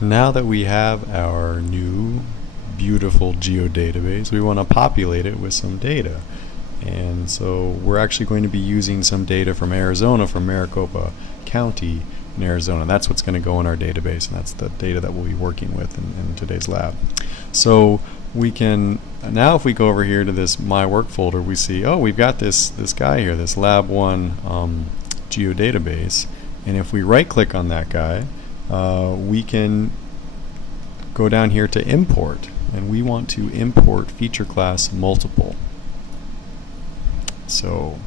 Now that we have our new beautiful geodatabase, we want to populate it with some data. And so we're actually going to be using some data from Arizona, from Maricopa County in Arizona. That's what's going to go in our database, and that's the data that we'll be working with in today's lab. So we can, now if we go over here to this My Work folder, we see, oh, we've got this guy here, this Lab 1 geodatabase. And if we right click on that guy, we can go down here to import, and we want to import feature class multiple. So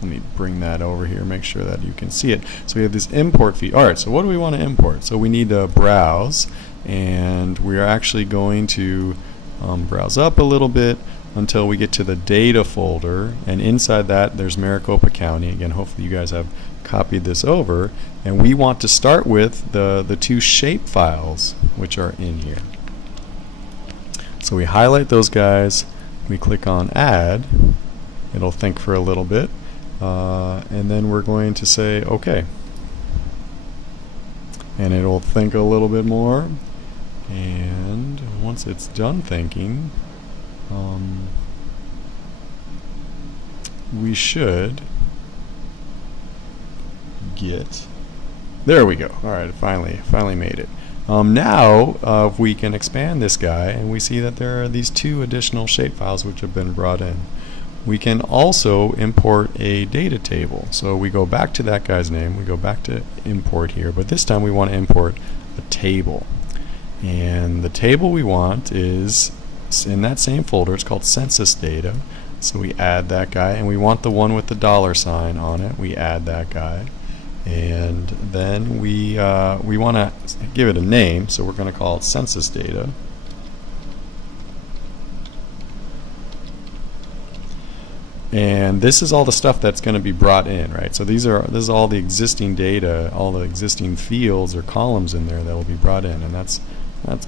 let me bring that over here, make sure that you can see it. So we have this import feature. Alright, so what do we want to import? So we need to browse, and we are actually going to browse up a little bit until we get to the data folder, and inside that there's Maricopa County. Again, hopefully you guys have copied this over, and we want to start with the two shape files which are in here. So we highlight those guys, we click on add, it'll think for a little bit, and then we're going to say OK, and it'll think a little bit more, and once it's done thinking, we should get, there we go. Alright, finally made it. Now if we can expand this guy, and we see that there are these two additional shapefiles which have been brought in. We can also import a data table. So we go back to that guy's name, we go back to import here, but this time we want to import a table. And the table we want is in that same folder. It's called census data. So we add that guy, and we want the one with the $sign on it. We add that guy. And then we want to give it a name, so we're going to call it census data. And this is all the stuff that's going to be brought in, right? So this is all the existing data, all the existing fields or columns in there that will be brought in, and that's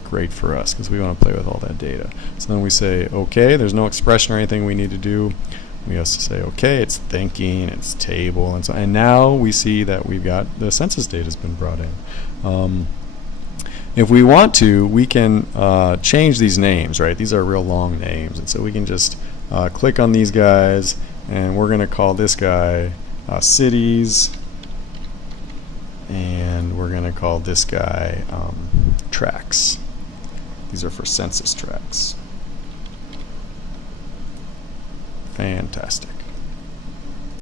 great for us because we want to play with all that data. So then we say OK. There's no expression or anything we need to do. We have to say OK, it's thinking, it's table, and so, and now we see that we've got the census data has been brought in. If we want to, we can change these names, right? These are real long names, and so we can just click on these guys, and we're going to call this guy cities, and we're going to call this guy tracks. These are for census tracts. Fantastic.